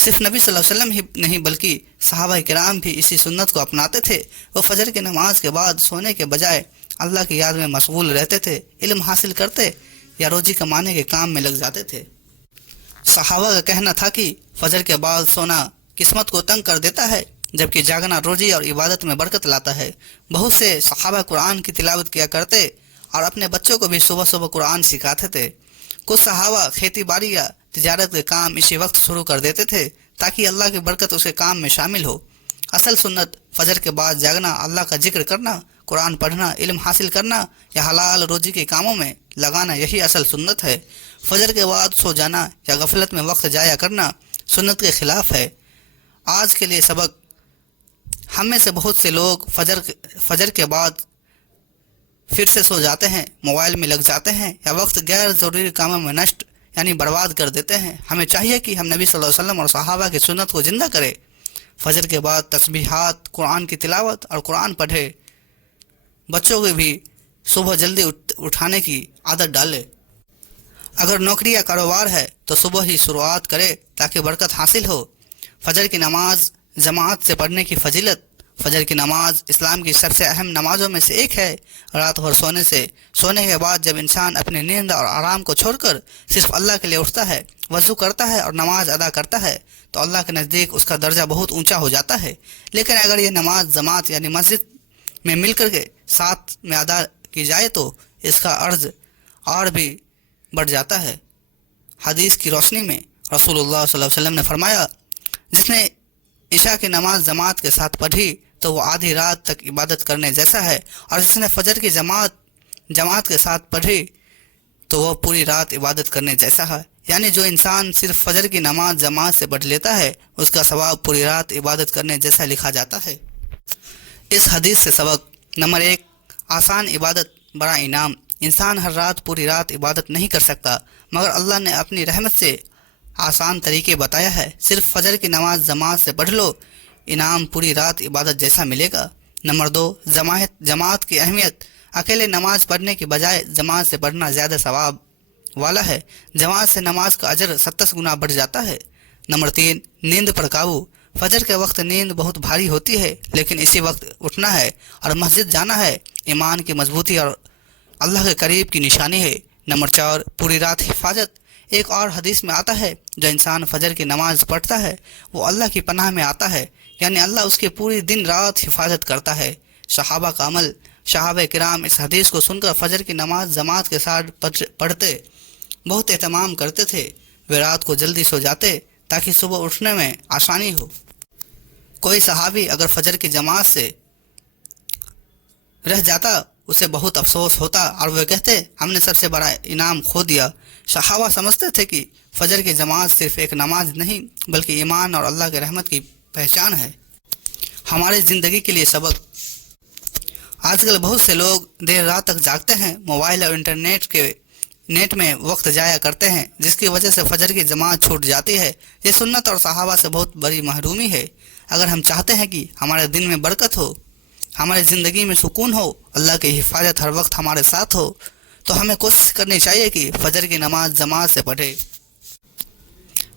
صرف نبی صلی اللہ علیہ وسلم ہی نہیں بلکہ صحابہ کرام بھی اسی سنت کو اپناتے تھے۔ وہ فجر کی نماز کے بعد سونے کے بجائے اللہ کی یاد میں مشغول رہتے تھے، علم حاصل کرتے یا روزی کمانے کے کام میں لگ جاتے تھے۔ صحابہ کا کہنا تھا کہ فجر کے بعد سونا قسمت کو تنگ کر دیتا ہے، جبکہ جاگنا روزی اور عبادت میں برکت لاتا ہے۔ بہت سے صحابہ قرآن کی تلاوت کیا کرتے اور اپنے بچوں کو بھی صبح صبح قرآن سکھاتے تھے۔ کچھ صحابہ کھیتی باڑی یا تجارت کے کام اسی وقت شروع کر دیتے تھے تاکہ اللہ کی برکت اس کے کام میں شامل ہو۔ اصل سنت فجر کے بعد جاگنا، اللہ کا ذکر کرنا، قرآن پڑھنا، علم حاصل کرنا یا حلال روزی کے کاموں میں لگانا، یہی اصل سنت ہے۔ فجر کے بعد سو جانا یا غفلت میں وقت ضائع کرنا سنت کے خلاف ہے۔ آج کے لیے سبق: ہم میں سے بہت سے لوگ فجر کے بعد پھر سے سو جاتے ہیں، موبائل میں لگ جاتے ہیں یا وقت غیر ضروری کاموں میں نشٹ یعنی برباد کر دیتے ہیں۔ ہمیں چاہیے کہ ہم نبی صلی اللہ علیہ وسلم اور صحابہ کی سنت کو زندہ کریں۔ فجر کے بعد تسبیحات، قرآن کی تلاوت اور قرآن پڑھے۔ بچوں کو بھی صبح جلدی اٹھانے کی عادت ڈالے۔ اگر نوکری یا کاروبار ہے تو صبح ہی شروعات کرے تاکہ برکت حاصل ہو۔ فجر کی نماز جماعت سے پڑھنے کی فضیلت: فجر کی نماز اسلام کی سب سے اہم نمازوں میں سے ایک ہے۔ رات بھر سونے کے بعد جب انسان اپنی نیند اور آرام کو چھوڑ کر صرف اللہ کے لیے اٹھتا ہے، وضو کرتا ہے اور نماز ادا کرتا ہے تو اللہ کے نزدیک اس کا درجہ بہت اونچا ہو جاتا ہے۔ لیکن اگر یہ نماز جماعت یعنی مسجد میں مل کر کے ساتھ میں ادا کی جائے تو اس کا عرض اور بھی بڑھ جاتا ہے۔ حدیث کی روشنی میں رسول اللہ صلی اللہ علیہ وسلم نے فرمایا: جس نے عشاء کی نماز جماعت کے ساتھ پڑھی تو وہ آدھی رات تک عبادت کرنے جیسا ہے، اور جس نے فجر کی جماعت کے ساتھ پڑھی تو وہ پوری رات عبادت کرنے جیسا ہے۔ یعنی جو انسان صرف فجر کی نماز جماعت سے پڑھ لیتا ہے اس کا ثواب پوری رات عبادت کرنے جیسا لکھا جاتا ہے۔ اس حدیث سے سبق: نمبر 1، آسان عبادت بڑا انعام۔ انسان ہر رات پوری رات عبادت نہیں کر سکتا، مگر اللہ نے اپنی رحمت سے آسان طریقے بتایا ہے۔ صرف فجر کی نماز جماعت سے پڑھ لو، انعام پوری رات عبادت جیسا ملے گا۔ نمبر 2، جماعت کی اہمیت: اکیلے نماز پڑھنے کی بجائے جماعت سے پڑھنا زیادہ ثواب والا ہے۔ جماعت سے نماز کا اجر 27 گنا بڑھ جاتا ہے۔ نمبر 3، نیند پر قابو: فجر کے وقت نیند بہت بھاری ہوتی ہے، لیکن اسی وقت اٹھنا ہے اور مسجد جانا ہے ایمان کی مضبوطی اور اللہ کے قریب کی نشانی ہے۔ نمبر 4، پوری رات حفاظت: ایک اور حدیث میں آتا ہے جو انسان فجر کی نماز پڑھتا ہے وہ اللہ کی پناہ میں آتا ہے، یعنی اللہ اس کی پوری دن رات حفاظت کرتا ہے۔ صحابہ کا عمل: صحابہ کرام اس حدیث کو سن کر فجر کی نماز جماعت کے ساتھ پڑھتے بہت اہتمام کرتے تھے۔ وہ رات کو جلدی سو جاتے تاکہ صبح اٹھنے میں آسانی ہو۔ کوئی صحابی اگر فجر کی جماعت سے رہ جاتا اسے بہت افسوس ہوتا اور وہ کہتے ہم نے سب سے بڑا انعام کھو دیا۔ صحابہ سمجھتے تھے کہ فجر کی جماعت صرف ایک نماز نہیں بلکہ ایمان اور اللہ کے رحمت کی پہچان ہے۔ ہماری زندگی کے لیے سبق: آج کل بہت سے لوگ دیر رات تک جاگتے ہیں، موبائل اور نیٹ میں وقت ضائع کرتے ہیں، جس کی وجہ سے فجر کی جماعت چھوٹ جاتی ہے۔ یہ سنت اور صحابہ سے بہت بڑی محرومی ہے۔ اگر ہم چاہتے ہیں کہ ہمارے دن میں برکت ہو، ہماری زندگی میں سکون ہو، اللہ کی حفاظت ہر وقت ہمارے ساتھ ہو، تو ہمیں کوشش کرنی چاہیے کہ فجر کی نماز جماعت سے پڑھے۔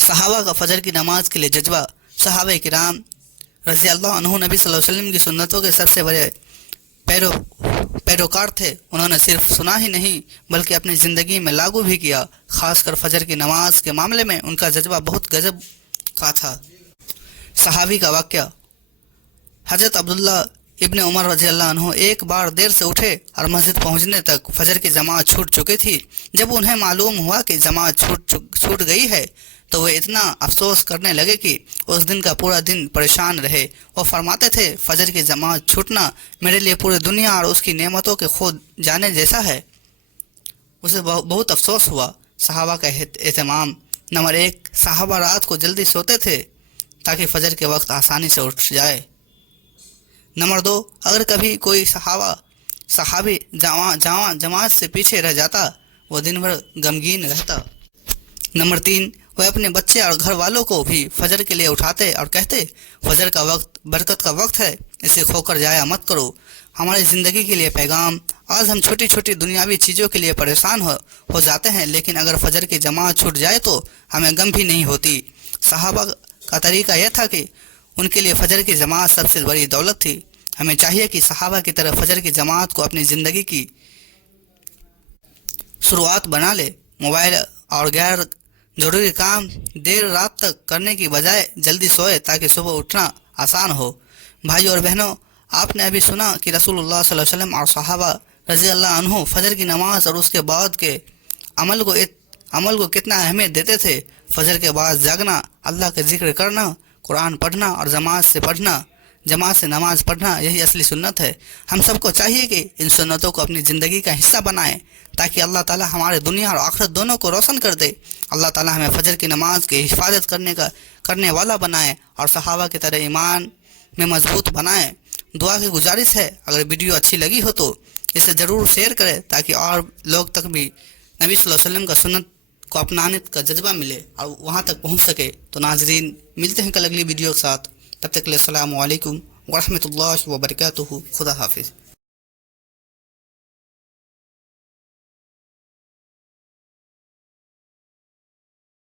صحابہ کا فجر کی نماز کے لیے جذبہ: صحابہ کرام رضی اللہ عنہ نبی صلی اللہ علیہ وسلم کی سنتوں کے سب سے بڑے پیروکار تھے۔ انہوں نے صرف سنا ہی نہیں بلکہ اپنی زندگی میں لاگو بھی کیا۔ خاص کر فجر کی نماز کے معاملے میں ان کا جذبہ بہت غضب کا تھا۔ صحابی کا واقعہ: حضرت عبداللہ ابن عمر رضی اللہ عنہ ایک بار دیر سے اٹھے اور مسجد پہنچنے تک فجر کی جماعت چھوٹ چکی تھی۔ جب انہیں معلوم ہوا کہ جماعت چھوٹ گئی ہے تو وہ اتنا افسوس کرنے لگے کہ اس دن کا پورا دن پریشان رہے۔ وہ فرماتے تھے فجر کی جماعت چھوٹنا میرے لیے پوری دنیا اور اس کی نعمتوں کے کھو جانے جیسا ہے۔ اسے بہت افسوس ہوا۔ صحابہ کا اہتمام: نمبر 1، صحابہ رات کو جلدی سوتے تھے تاکہ فجر کے وقت آسانی سے اٹھ جائے۔ نمبر 2، اگر کبھی کوئی صحابی جماعت سے پیچھے رہ جاتا وہ دن بھر غمگین رہتا۔ نمبر 3، وہ اپنے بچے اور گھر والوں کو بھی فجر کے لیے اٹھاتے اور کہتے فجر کا وقت برکت کا وقت ہے، اسے کھو کر ضائع مت کرو۔ ہماری زندگی کے لیے پیغام: آج ہم چھوٹی چھوٹی دنیاوی چیزوں کے لیے پریشان ہو جاتے ہیں، لیکن اگر فجر کی جماعت چھوٹ جائے تو ہمیں غم بھی نہیں ہوتی۔ صحابہ کا طریقہ یہ تھا کہ ان کے لیے فجر کی جماعت سب سے بڑی دولت تھی۔ ہمیں چاہیے کہ صحابہ کی طرح فجر کی جماعت کو اپنی زندگی کی شروعات بنا لے۔ موبائل اور غیر ضروری کام دیر رات تک کرنے کی بجائے جلدی سوئے تاکہ صبح اٹھنا آسان ہو۔ بھائیو اور بہنوں، آپ نے ابھی سنا کہ رسول اللہ صلی اللہ علیہ وسلم اور صحابہ رضی اللہ عنہ فجر کی نماز اور اس کے بعد کے عمل کو کتنا اہمیت دیتے تھے۔ فجر کے بعد جاگنا، اللہ کا ذکر کرنا، قرآن پڑھنا اور جماعت سے نماز پڑھنا، یہی اصلی سنت ہے۔ ہم سب کو چاہیے کہ ان سنتوں کو اپنی زندگی کا حصہ بنائیں تاکہ اللہ تعالی ہمارے دنیا اور آخرت دونوں کو روشن کر دے۔ اللہ تعالی ہمیں فجر کی نماز کی حفاظت کرنے والا بنائے اور صحابہ کی طرح ایمان میں مضبوط بنائے۔ دعا کی گزارش ہے، اگر ویڈیو اچھی لگی ہو تو اسے ضرور شیئر کریں تاکہ اور لوگ تک بھی نبی صلی اللہ علیہ وسلم کا سنت کو اپنانے کا جذبہ ملے اور وہاں تک پہنچ سکے۔ تو ناظرین، ملتے ہیں کل اگلی ویڈیو کے ساتھ، تب تک کے لیے السلام علیکم ورحمۃ اللہ وبرکاتہ۔ خدا حافظ۔